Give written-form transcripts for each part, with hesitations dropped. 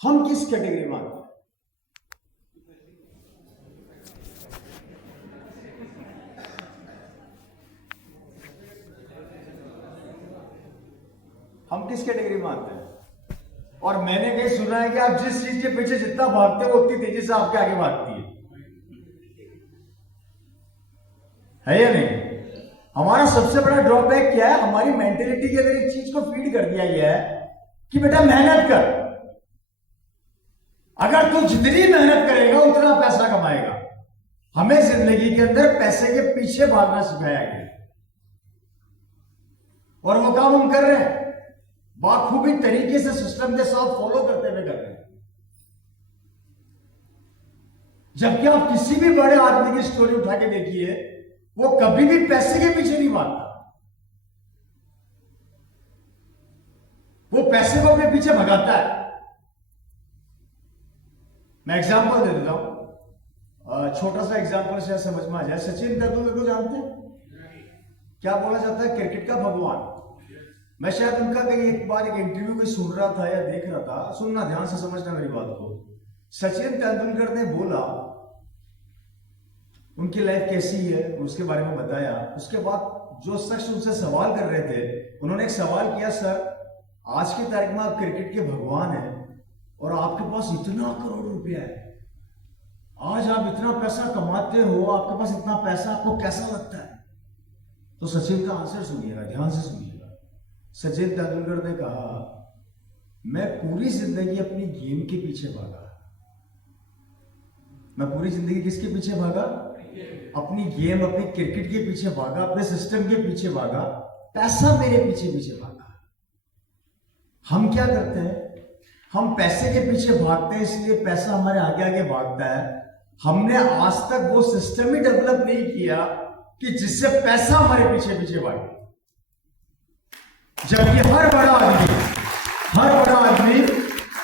हम किस कैटेगरी में आते हैं? हम किस कैटेगरी में आते हैं? और मैंने कहीं सुना है कि आप जिस चीज के पीछे जितना भागते हो उतनी तेजी से आपके आगे भागती है या नहीं? हमारा सबसे बड़ा ड्रॉबैक क्या है? हमारी मेंटेलिटी के अंदर एक चीज को फीड कर दिया गया है कि बेटा मेहनत कर, अगर तू जितनी मेहनत करेगा उतना पैसा कमाएगा। हमें जिंदगी के अंदर पैसे के पीछे भागना सिखाया गया और वो काम हम कर रहे हैं, बाखूबी तरीके से सिस्टम के साथ फॉलो करते हुए कर रहे हैं। जबकि आप किसी भी बड़े आदमी की स्टोरी उठा के देखिए, वो कभी भी पैसे के पीछे नहीं भागता, वो पैसे को अपने पीछे भगाता है। मैं एग्जांपल दे देता हूं, छोटा सा एग्जांपल शायद समझ में आ जाए। सचिन तेंदुलकर को जानते हैं? क्या बोला जाता है? क्रिकेट का भगवान। मैं शायद उनका कहीं एक बार एक इंटरव्यू में सुन रहा था या देख रहा था, सुनना ध्यान से, समझना मेरी बात को। सचिन तेंदुलकर ने बोला, उनकी लाइफ कैसी है उसके बारे में बताया। उसके बाद जो शख्स उनसे सवाल कर रहे थे, उन्होंने एक सवाल किया, सर आज की तारीख में आप क्रिकेट के भगवान हैं और आपके पास इतना करोड़ रुपया है, आज आप इतना पैसा कमाते हो, आपके पास इतना पैसा, आपको कैसा लगता है? तो सचिन का आंसर सुनिएगा, ध्यान से सुनिएगा। सचिन तेंदुलकर ने कहा, मैं पूरी जिंदगी अपनी गेम के पीछे भागा। मैं पूरी जिंदगी किसके पीछे भागा? अपनी गेम, अपनी क्रिकेट के पीछे भागा, अपने सिस्टम के पीछे भागा, पैसा मेरे पीछे पीछे भागा। हम क्या करते हैं? हम पैसे के पीछे भागते हैं, इसलिए पैसा हमारे आगे आगे भागता है। हमने आज तक वो सिस्टम ही डेवलप नहीं किया कि जिससे पैसा हमारे पीछे पीछे भागे। जबकि हर बड़ा आदमी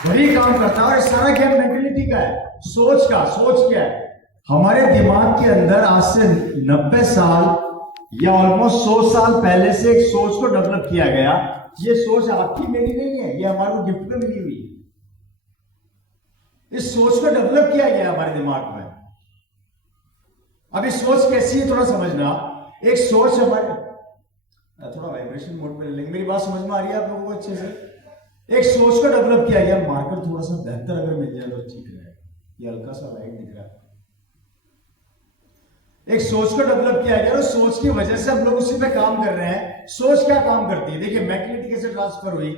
वही काम करता है। और सारा गेम मेंटेलिटी का है, सोच का। सोच क्या है? हमारे दिमाग के अंदर आज से 90 साल या ऑलमोस्ट 100 साल पहले से एक सोच को डेवलप किया गया। ये सोच आपकी मेरी नहीं है, ये हमारे को गिफ्ट में मिली हुई है। इस सोच को डेवलप किया गया हमारे दिमाग में। अब इस सोच कैसी है थोड़ा समझना। एक सोच हमारे, थोड़ा वाइब्रेशन मोड पे ले लेंगे, मेरी बात समझ में आ रही है आप लोगों को अच्छे से? एक सोच को डेवलप किया गया, मार्कर थोड़ा सा बेहतर अगर मिल जाए तो ठीक रहे। ये हल्का सा लाइट दिख रहा है। एक सोच को डेवलप किया गया और सोच की वजह से हम लोग उसी पे काम कर रहे हैं। सोच क्या काम करती है? देखिए मेंटलिटी कैसे ट्रांसफर हुई।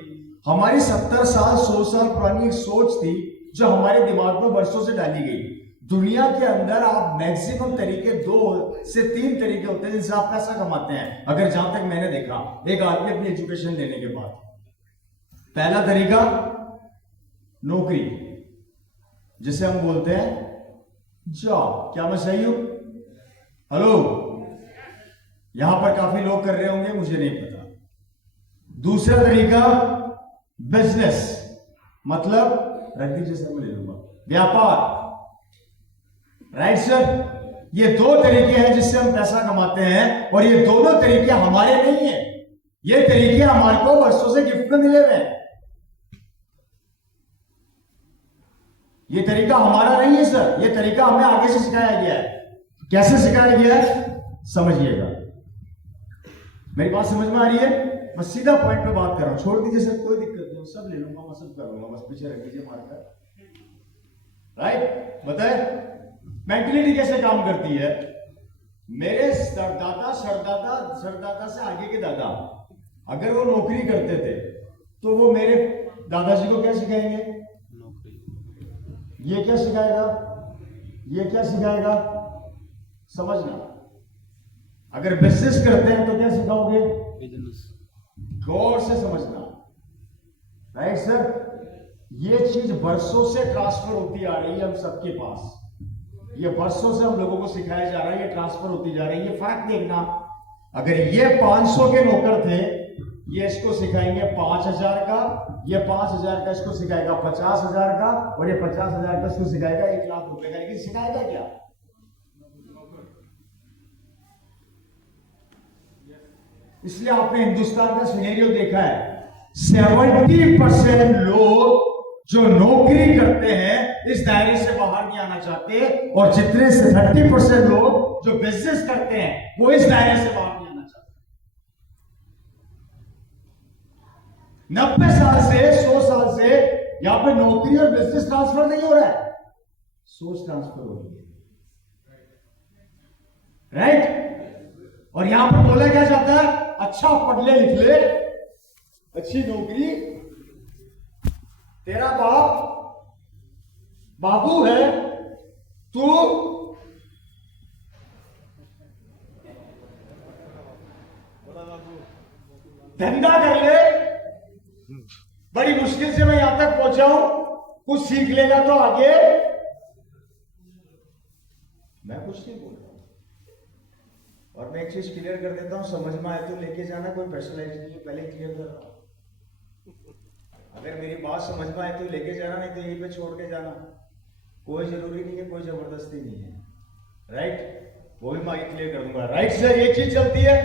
हमारी 70 साल 100 साल पुरानी एक सोच थी जो हमारे दिमाग में वर्षों से डाली गई। दुनिया के अंदर आप मैक्सिमम तरीके 2 से 3 तरीके होते हैं जिनसे आप पैसा कमाते हैं, अगर जहां तक मैंने देखा एक आदमी अपनी एजुकेशन लेने के बाद। पहला तरीका नौकरी, जिसे हम बोलते हैं जॉब। क्या मैं सही हूं? हेलो, यहां पर काफी लोग कर रहे होंगे, मुझे नहीं पता। दूसरा तरीका बिजनेस, मतलब रख दीजिए सर, मैं ले लूंगा, व्यापार। Right sir? ये 2 तरीके हैं जिससे हम पैसा कमाते हैं और ये दोनों तरीके हमारे नहीं है, ये तरीके हमारे को वर्षों से गिफ्ट में मिले हुए हैं। ये तरीका हमारा नहीं है सर, ये तरीका हमें आगे से सिखाया गया है। कैसे सिखाया गया है समझिएगा। मेरी बात समझ में आ रही है? मैं सीधा पॉइंट पे बात कर रहा हूं, छोड़ दीजिए सर, कोई दिक्कत नहीं, सब ले लूंगा, मैं सब कर लूंगा, बस पीछे रख दीजिए मार्कर। राइट? बताए मेंटलिटी कैसे काम करती है? मेरे सरदादा से आगे के दादा अगर वो नौकरी करते थे तो वो मेरे दादाजी को क्या सिखाएंगे? नौकरी। ये क्या सिखाएगा? ये क्या सिखाएगा? समझना। अगर बिजनेस करते हैं तो क्या सिखाओगे? बिजनेस। गौर से समझना। Right sir? ये चीज वर्षों से ट्रांसफर होती आ रही है हम सबके पास। ये वर्षों से हम लोगों को सिखाया जा रहा है, ये ट्रांसफर होती जा रही है। ये फर्क देखना, अगर ये 500 के नौकर थे, ये इसको सिखाएंगे 5000 का, ये 5000 का इसको सिखाएगा 50,000 का, और ये 50,000 का इसको सिखाएगा 1 लाख रुपए का। लेकिन सिखाएगा क्या? इसलिए आपने हिंदुस्तान का सिनेरियो देखा है, 70% लोग जो नौकरी करते हैं इस दायरे से बाहर नहीं आना चाहते, और जितने से 30% लोग जो बिजनेस करते हैं वो इस दायरे से बाहर नहीं आना चाहते। 90 साल से 100 साल से यहां पे नौकरी और बिजनेस ट्रांसफर नहीं हो रहा है, सोच ट्रांसफर हो रही है, राइट। और यहां पर बोला क्या जाता है, अच्छा पढ़ ले लिख ले, अच्छी नौकरी, तेरा बाप बाबू है, तू धंधा कर ले, बड़ी मुश्किल से मैं यहां तक पहुंचा हूं, कुछ सीख लेगा तो आगे। मैं कुछ नहीं बोल रहा हूं, और मैं एक चीज क्लियर कर देता हूं, समझ में आए तो लेके जाना, कोई पर्सनलाइज नहीं है, पहले क्लियर कर रहा हूं। अगर मेरी बात समझ में आए तो लेके जाना, नहीं तो यहीं पे छोड़ के जाना, कोई जरूरी नहीं है, कोई जबरदस्ती नहीं है, राइट। वो भी मैं आगे क्लियर कर दूंगा, राइट सर। ये चीज चलती है।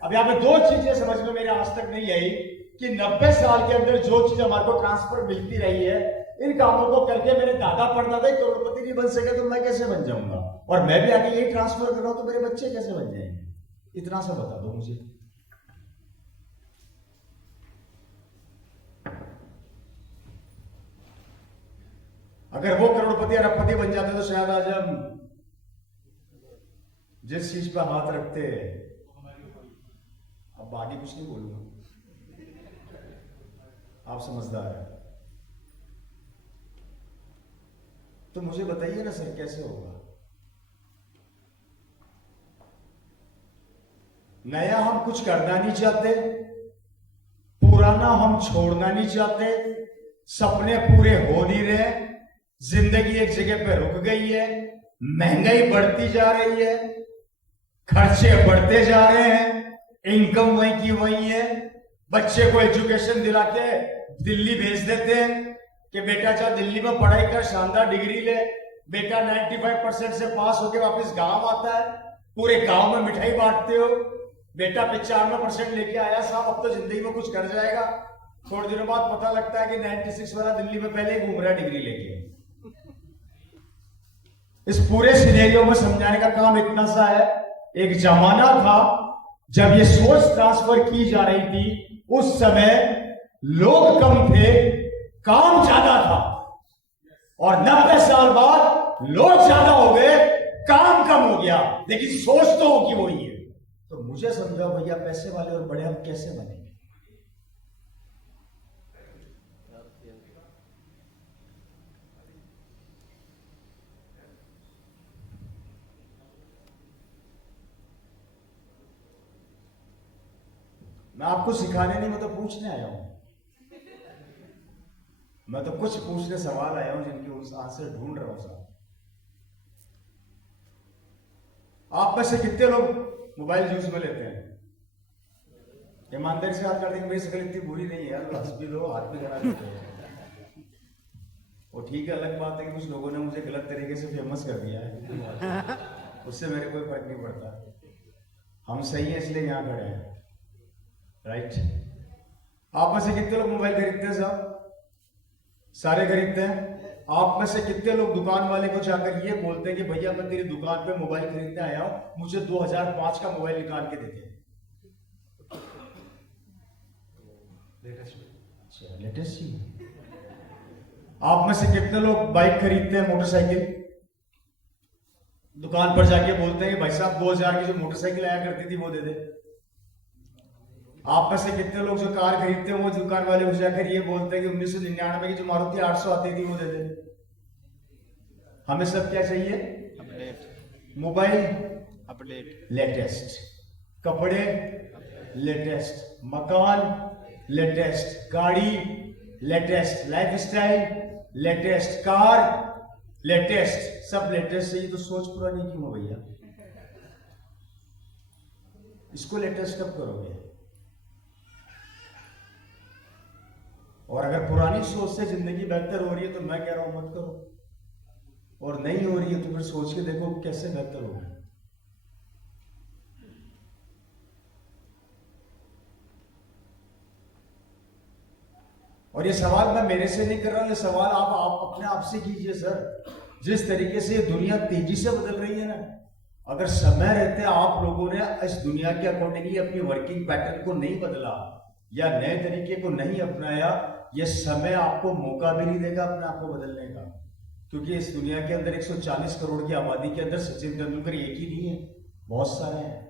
अब यहाँ पे दो चीजें समझ में मेरे आज तक नहीं आई कि 90 साल के अंदर जो चीज हमारे को ट्रांसफर मिलती रही है, इन कामों को करके मेरे दादा परदादा करोड़पति नहीं बन सके तो मैं कैसे बन जाऊंगा, और मैं भी आगे यही ट्रांसफर कर रहा हूं तो मेरे बच्चे कैसे बन जाएंगे, इतना सा बता दो मुझे। अगर वो करोड़पति अरबपति बन जाते तो शायद आज हम जिस चीज पर हाथ रखते, अब आगे कुछ नहीं बोलूंगा, आप समझदार हैं। तो मुझे बताइए ना सर, कैसे होगा? नया हम कुछ करना नहीं चाहते, पुराना हम छोड़ना नहीं चाहते, सपने पूरे हो नहीं रहे, जिंदगी एक जगह पे रुक गई है, महंगाई बढ़ती जा रही है, खर्चे बढ़ते जा रहे हैं, इनकम वही की वही है, बच्चे को एजुकेशन दिला के दिल्ली भेज देते हैं कि बेटा जा दिल्ली में पढ़ाई कर, शानदार डिग्री ले, बेटा 95% से पास होके वापस गांव आता है, पूरे गांव में मिठाई बांटते हो, बेटा 95% लेके आया साहब, अब तो जिंदगी में कुछ कर जाएगा, थोड़े दिनों बाद पता लगता है कि 96 वाला दिल्ली में पहले ही घूम रहा है डिग्री लेके। इस पूरे सिनेरियो में समझाने का काम इतना सा है, एक जमाना था जब ये सोच ट्रांसफर की जा रही थी, उस समय लोग कम थे, काम ज्यादा था, और 90 साल बाद लोग ज्यादा हो गए, काम कम हो गया, लेकिन सोच तो होगी वही है। तो मुझे समझाओ भैया, पैसे वाले और बड़े हम कैसे बनेंगे? मैं आपको सिखाने नहीं, मैं तो पूछने आया हूं, मैं तो कुछ पूछने सवाल आया हूं जिनकी उस आंसर ढूंढ रहा हूं साहब। आप में से कितने लोग मोबाइल यूज में लेते हैं? ईमानदारी से हाथ कर देंगे, मेरी शक्ल इतनी बुरी नहीं है यार, हंस भी लो, हाथ भी लगा देते हैं। वो ठीक है, अलग बात है कि कुछ लोगों ने मुझे गलत तरीके से फेमस कर दिया है, उससे मेरे कोई फर्क नहीं पड़ता, हम सही है इसलिए यहां खड़े हैं, राइट। आप में से कितने लोग मोबाइल खरीदते हैं साहब? सारे खरीदते हैं। आप में से कितने लोग दुकान वाले को जाकर ये बोलते हैं कि भैया मैं तेरी दुकान पे मोबाइल खरीदने आया हूं, मुझे 2005 का मोबाइल निकाल के देते? अच्छा, लेटेस्ट ही। आप में से कितने लोग बाइक खरीदते हैं, मोटरसाइकिल, दुकान पर जाके बोलते हैं कि भाई साहब 2000 की जो मोटरसाइकिल आया करती थी वो दे दे? आप में से कितने लोग जो कार खरीदते हैं वो दुकान वाले को जाकर ये बोलते हैं कि 1999 की जो मारुति 800 आती थी वो दे दे? हमें सब क्या चाहिए? अपडेट, मोबाइल अपडेट, लेटेस्ट कपड़े, लेटेस्ट मकान, लेटेस्ट गाड़ी, latest lifestyle, latest car, latest, सब लेटेस्ट चाहिए। तो सोच पुरानी क्यों है भैया? इसको लेटेस्ट कब करोगे? और अगर पुरानी सोच से जिंदगी बेहतर हो रही है तो मैं कह रहा हूं मत करो, और नहीं हो रही है तो फिर सोच के देखो कैसे बेहतर होगी। और ये सवाल मैं मेरे से नहीं कर रहा हूं, ये सवाल आप अपने आप से कीजिए सर। जिस तरीके से दुनिया तेजी से बदल रही है ना, अगर समय रहते आप लोगों ने इस दुनिया के अकॉर्डिंगली अपनी वर्किंग पैटर्न को नहीं बदला या नए तरीके को नहीं अपनाया, यह समय आपको मौका भी नहीं देगा अपने आप को बदलने का। क्योंकि इस दुनिया के अंदर 140 करोड़ की आबादी के अंदर सचिन तेंदुलकर एक ही नहीं है, बहुत सारे हैं।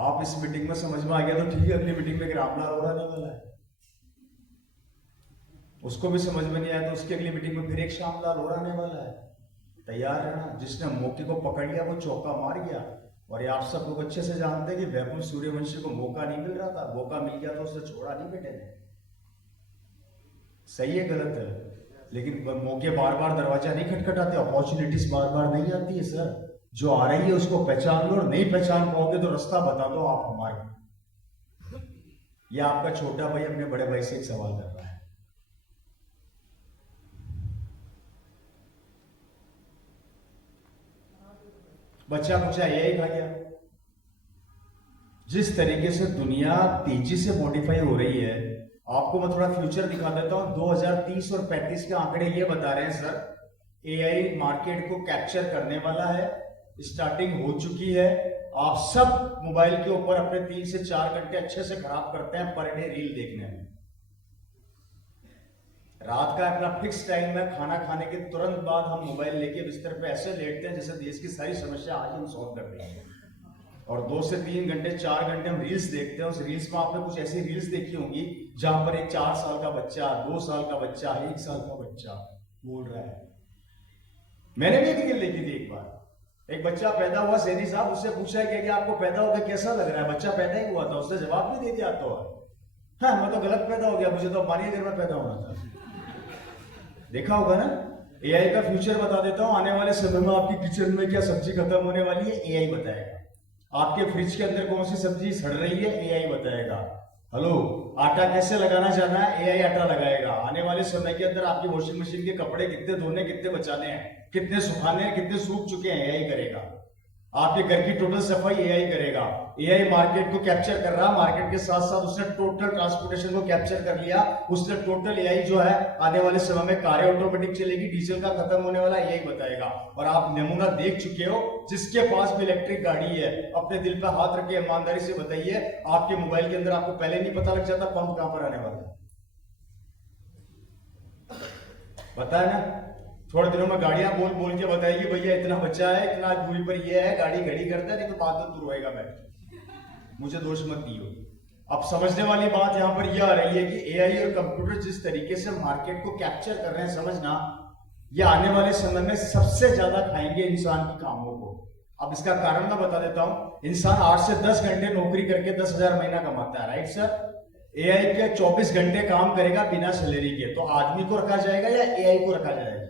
आप इस मीटिंग में समझ में आ गया तो ठीक है, अगली मीटिंग में रामलाल और आने वाला है, उसको भी समझ में नहीं आया तो उसकी अगली मीटिंग में फिर एक श्यामलाल और आने वाला है। तैयार रहना, जिसने मौके को पकड़ लिया वो चौका मार गया। और ये आप सब लोग अच्छे से जानते हैं कि वैभव सूर्यवंशी को मौका नहीं मिल रहा था, मौका मिल गया तो उसने छोड़ा नहीं बेटे ने। सही है गलत है, लेकिन मौके बार बार दरवाजा नहीं खटखटाते, अपॉर्चुनिटीज बार बार नहीं आती है सर। जो आ रही है उसको पहचान लो, और नहीं पहचान पाओगे तो रास्ता बता दो आप हमारे। ये आपका छोटा भाई अपने बड़े भाई से एक सवाल कर रहा है। बच्चा पूछा यही खा गया। जिस तरीके से दुनिया तेजी से मॉडिफाई हो रही है, आपको मैं थोड़ा फ्यूचर दिखा देता हूं। 2030 और 35 के आंकड़े ये बता रहे हैं सर, एआई मार्केट को कैप्चर करने वाला है, स्टार्टिंग हो चुकी है। आप सब मोबाइल के ऊपर अपने 3 से 4 घंटे अच्छे से खराब करते हैं पर डे रील देखने में। रात का अपना फिक्स टाइम है, खाना खाने के तुरंत बाद हम मोबाइल लेके बिस्तर पे ऐसे लेटते हैं जैसे देश की सारी समस्या आज हम सॉल्व कर देंगे। और 2 से 3 घंटे 4 घंटे हम रील्स देखते हैं। उस रील्स में आपने कुछ ऐसी रील्स देखी होंगी जहां पर एक 4 साल का बच्चा, 2 साल का बच्चा, 1 साल का बच्चा बोल रहा है। मैंने भी एक रील देखी थी एक बार, एक बच्चा पैदा हुआ, सैनी साहब उससे पूछा है कि आपको पैदा होकर कैसा लग रहा है? बच्चा पैदा ही हुआ था, उसने जवाब नहीं दे दिया तो हाँ मैं तो गलत पैदा हो गया, मुझे तो हमारे घर में पैदा होना था। देखा होगा ना। एआई का फ्यूचर बता देता हूं, आने वाले समय में आपकी किचन में क्या सब्जी खत्म होने वाली है एआई बताएगा। आपके फ्रिज के अंदर कौन सी सब्जी सड़ रही है एआई बताएगा। हेलो, आटा कैसे लगाना जाना है एआई आटा लगाएगा। आने वाले समय के अंदर आपकी वॉशिंग मशीन के कपड़े कितने धोने, कितने बचाने हैं, कितने सुखाने हैं, कितने सूख चुके हैं, एआई करेगा। आपके घर की टोटल सफाई एआई करेगा। एआई मार्केट को कैप्चर कर रहा, मार्केट के साथ साथ उसने टोटल ट्रांसपोर्टेशन को कैप्चर कर लिया। उसने टोटल एआई जो है आने वाले समय में कारें ऑटोमेटिक चलेगी, डीजल का खत्म होने वाला एआई बताएगा। और आप नमूना देख चुके हो, जिसके पास भी इलेक्ट्रिक गाड़ी है अपने दिल पे हाथ रख के ईमानदारी से बताइए, आपके मोबाइल के अंदर आपको पहले नहीं पता लग जाता पंप कहां पर आने वाला है? बताया ना, थोड़े दिनों में गाड़ियां बोल बोल के बताएगी भैया इतना बच्चा है, इतना दूरी पर ये है, गाड़ी घड़ी करता है, नहीं तो बाद में तू रोएगा बैठ, मुझे दोष मत दियो। अब समझने वाली बात यहां पर यह आ रही है कि एआई और कंप्यूटर जिस तरीके से मार्केट को कैप्चर कर रहे हैं, समझना ये आने वाले समय में सबसे ज्यादा खाएंगे इंसान के कामों को। अब इसका कारण मैं बता देता हूं। इंसान 8 से 10 घंटे नौकरी करके 10,000 महीना कमाता है, राइट सर? एआई के 24 घंटे काम करेगा बिना सैलरी के, तो आदमी को रखा जाएगा या एआई को रखा जाएगा?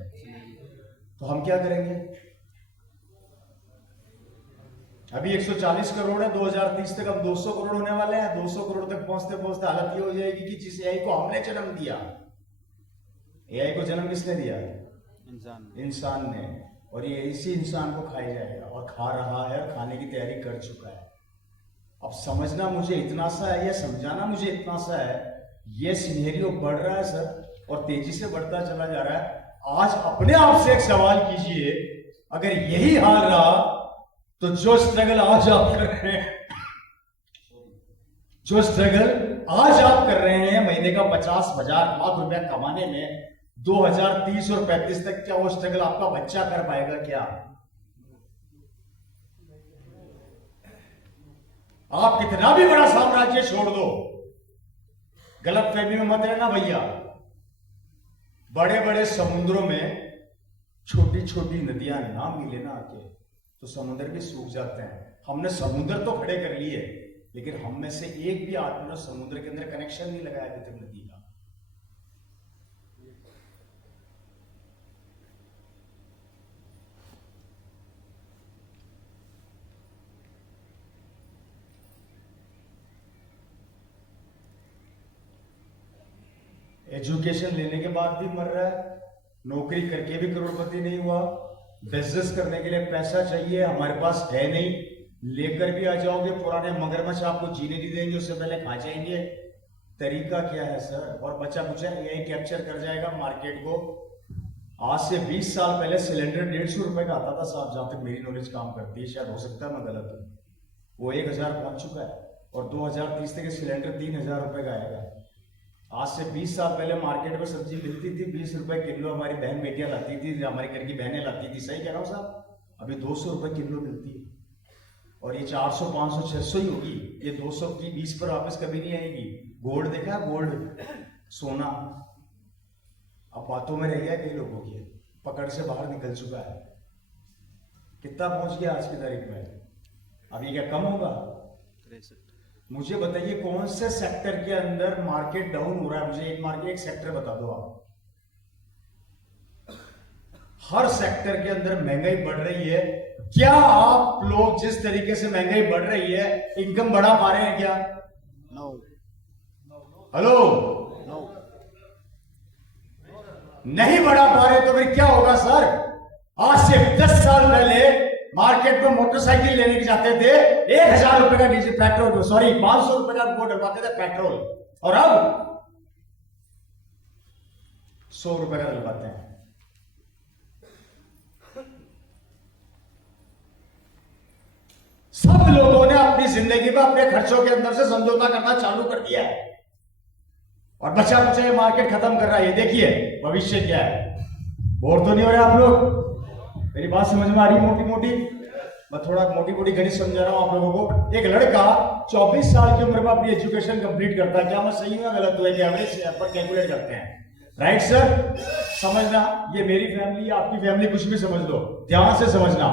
तो हम क्या करेंगे? अभी 140 करोड़ है, 2030 तक हम 200 करोड़ होने वाले हैं। 200 करोड़ तक पहुंचते पहुंचते हालत ये हो जाएगी कि जिस एआई को हमने जन्म दिया, एआई को जन्म किसने दिया? इंसान ने। और ये इसी इंसान को खाया जाएगा और खा रहा है और खाने की तैयारी कर चुका है। अब समझना मुझे इतना सा है या समझाना मुझे इतना सा है, ये सिनेरियो बढ़ रहा है सर और तेजी से बढ़ता चला जा रहा है। आज अपने आप से एक सवाल कीजिए, अगर यही हाल रहा तो जो स्ट्रगल आज आप कर रहे हैं, जो स्ट्रगल आज आप कर रहे हैं महीने का 50,000 लाख रुपया कमाने में, 2030 और 35 तक क्या वो स्ट्रगल आपका बच्चा कर पाएगा क्या? आप कितना भी बड़ा साम्राज्य छोड़ दो, गलत फहमी में मत रहना भैया। बड़े बड़े समुद्रों में छोटी छोटी नदियां ना मिले ना आके तो समुद्र भी सूख जाते हैं। हमने समुद्र तो खड़े कर लिए, लेकिन हम में से एक भी आदमी ने समुद्र के अंदर कनेक्शन नहीं लगाया अभी तक नदी का। एजुकेशन लेने के बाद भी मर रहा है, नौकरी करके भी करोड़पति नहीं हुआ, बिजनेस करने के लिए पैसा चाहिए, हमारे पास है नहीं, लेकर भी आ जाओगे पुराने मगरमच्छ आपको जीने नहीं देंगे, उससे पहले खा जाएंगे। तरीका क्या है सर? और बच्चा पूछा एआई कैप्चर कर जाएगा मार्केट को। आज से 20 साल पहले सिलेंडर 150 रुपए का आता था साहब, जहां तक मेरी नॉलेज काम करती है, शायद हो सकता है मैं गलत हूं। वो 1000 पहुंच चुका है और 2030 तक सिलेंडर 3000 रुपए का आएगा। आज से 20 साल पहले मार्केट में सब्जी मिलती थी 20 रुपए किलो, हमारी बहन बेटियां लाती थी, हमारे घर की बहनें लाती थी, सही कह रहा हूं साहब? अभी 200 रुपए किलो मिलती है और ये 400 500 600 ही होगी। ये 200 की 20 पर वापस कभी नहीं आएगी। गोल्ड देखा, गोल्ड सोना अब बातों में रह गया, कई लोगों की पकड़ से बाहर निकल चुका है। कितना पहुंच गया आज की तारीख में? अब ये क्या कम होगा? मुझे बताइए कौन से सेक्टर के अंदर मार्केट डाउन हो रहा है? मुझे एक सेक्टर बता दो आप। हर सेक्टर के अंदर महंगाई बढ़ रही है। क्या आप लोग जिस तरीके से महंगाई बढ़ रही है इनकम बढ़ा पा रहे हैं क्या? नो। हेलो, नहीं बढ़ा पा रहे तो फिर क्या होगा सर? आज से 10 साल पहले मार्केट में मोटरसाइकिल लेने के जाते थे 1000 रुपए का डीजल पेट्रोल, सॉरी 500 रुपए का वो डलवाते थे पेट्रोल, और अब 100 रुपए का डलवाते हैं। सब लोगों ने अपनी जिंदगी में अपने खर्चों के अंदर से समझौता करना चालू कर दिया है और बचा कुचा मार्केट खत्म कर रहा है। ये देखिए भविष्य क्या है। बोर तो नहीं हो रहे आप लोग? मेरी बात समझ में आ रही? मोटी मोटी मैं थोड़ा मोटी गणित समझा रहा हूं आप लोगों को। एक लड़का 24 साल की उम्र में अपनी एजुकेशन कंप्लीट करता है। क्या मैं सही हूं गलत हुआ? एवरेज पर कैलकुलेट करते हैं, राइट सर? समझना, ये मेरी फैमिली आपकी फैमिली कुछ भी समझ लो, ध्यान से समझना।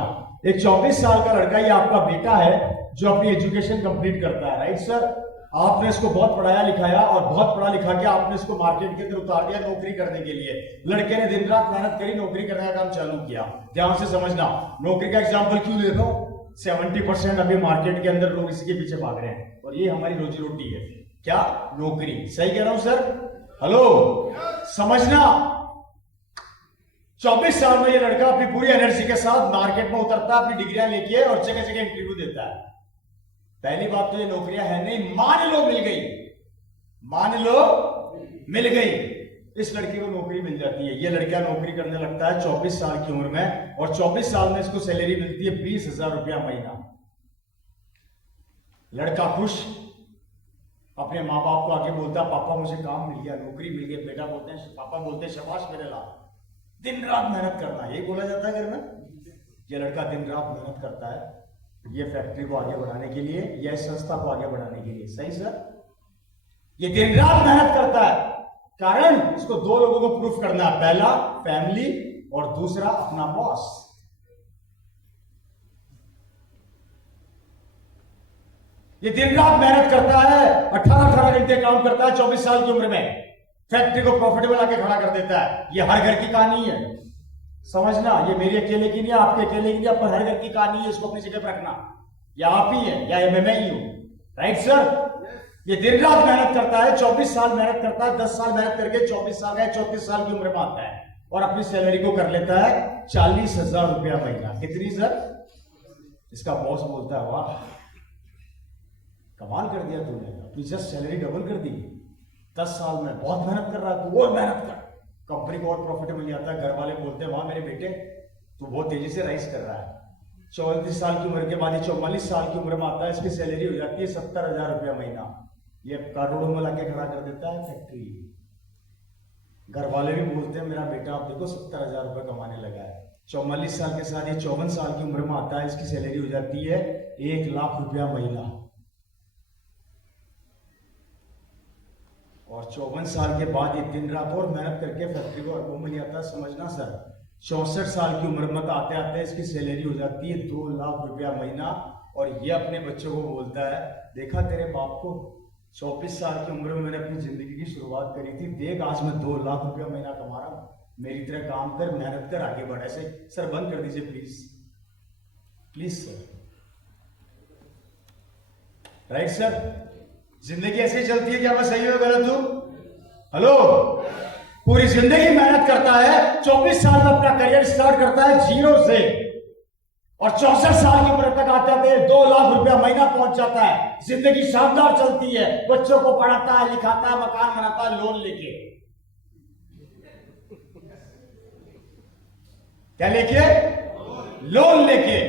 एक 24 साल का लड़का, ये आपका बेटा है जो अपनी एजुकेशन कंप्लीट करता है, राइट सर? आपने इसको बहुत पढ़ाया लिखाया और बहुत पढ़ा लिखा के आपने इसको मार्केट के अंदर उतार दिया नौकरी करने के लिए। लड़के ने दिन रात मेहनत करी, नौकरी करने का काम चालू किया। ध्यान से समझना, नौकरी का एग्जांपल क्यों ले रहा हूं? 70% अभी मार्केट के अंदर लोग इसी के पीछे भाग रहे हैं और ये हमारी रोजी रोटी है। क्या? नौकरी। सही कह रहा हूं सर? हेलो, समझना। 24 साल में ये लड़का अपनी पूरी एनर्जी के साथ मार्केट में उतरता है, अपनी डिग्रियां लेके और जगह जगह इंटरव्यू देता है। पहली बात तो ये नौकरियां है नहीं, मान लो मिल गई, मान लो मिल गई, इस लड़के को नौकरी मिल जाती है। ये लड़का नौकरी करने लगता है 24 साल की उम्र में और 24 साल में इसको सैलरी मिलती है 20,000 रुपया महीना। लड़का खुश, अपने माँ बाप को आके बोलता है पापा मुझे काम मिल गया, नौकरी मिल गई। बेटा बोलते हैं, पापा बोलते हैं शाबाश मेरे लाल, दिन रात मेहनत करना, यही बोला जाता है घर में। ये लड़का दिन रात मेहनत करता है ये फैक्ट्री को आगे बढ़ाने के लिए या इस संस्था को आगे बढ़ाने के लिए, सही सर? ये दिन रात मेहनत करता है, कारण इसको 2 लोगों को प्रूफ करना है, पहला फैमिली और दूसरा अपना बॉस। ये दिन रात मेहनत करता है, 18 घंटे काम करता है 24 साल की उम्र में, फैक्ट्री को प्रॉफिटेबल आके खड़ा कर देता है। ये हर घर की कहानी है, समझना। ये मेरी अकेले की नहीं, आपके अकेले की नहीं, पर हर घर की कहानी है। इसको अपनी जगह पर रखना, या आप ही है या मैं ही हूं, राइट सर? ये दिन रात मेहनत करता है, 24 साल मेहनत करता है, 10 साल मेहनत करके 24 साल है, 34 साल की उम्र में आता है और अपनी सैलरी को कर लेता है 40,000 रुपया महीना। कितनी सर? इसका बॉस बोलता है वाह कमाल कर दिया तूने, अपनी जस्ट सैलरी डबल कर दी 10 साल में, बहुत मेहनत कर रहा है तू, और मेहनत कर, कंपनी को और प्रॉफिट मिल जाता है। घर वाले बोलते हैं वाह मेरे बेटे तू बहुत तेजी से राइज कर रहा है। 34 साल की उम्र के बाद 44 साल की उम्र में आता है, इसकी सैलरी हो जाती है 70,000 रुपया महीना। ये करोड़ों में लाके खड़ा कर देता है फैक्ट्री। घर वाले भी बोलते हैं मेरा बेटा आप देखो 70,000 रुपये कमाने लगा है। 44 साल के साथ ये 54 साल की उम्र में आता है, इसकी सैलरी हो जाती है 1 लाख रुपया महीना। और 54 साल के बाद ये दिन रात और मेहनत करके फैक्ट्री को अरबों में ले आता है, समझना सर। 64 साल की उम्र में आते आते इसकी सैलरी हो जाती है 2 लाख रुपया महीना। और ये अपने बच्चों को बोलता है देखा तेरे बाप को 24 साल की उम्र में मैंने अपनी जिंदगी की शुरुआत करी थी, देख आज मैं 2 लाख रुपया महीना कमा रहा हूं, मेरी तरह काम कर, मेहनत कर, आगे बढ़। ऐसे सर बंद कर दीजिए please, please sir, right sir? जिंदगी ऐसे ही चलती है, क्या मैं सही हूं गलत हूं? हेलो, पूरी जिंदगी मेहनत करता है, 24 साल में अपना करियर स्टार्ट करता है 0 से और 64 साल की उम्र तक आते आते 2 लाख रुपया महीना पहुंच जाता है, जिंदगी शानदार चलती है, बच्चों को पढ़ाता है, लिखाता है, मकान बनाता है लोन लेके। क्या लेके? लोन लेके।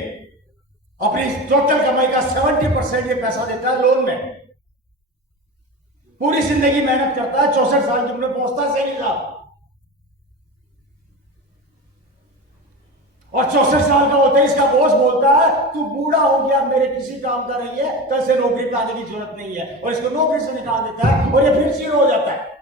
अपनी टोटल कमाई का 70% ये पैसा देता है लोन में। पूरी जिंदगी मेहनत करता है, 64 साल की उम्र में पहुंचता है सही साहब, और 64 साल का होता है इसका बॉस बोलता है तू बूढ़ा हो गया, मेरे किसी काम का नहीं है, कल से नौकरी पे आने की जरूरत नहीं है, और इसको नौकरी से निकाल देता है और ये फिर जीरो हो जाता है।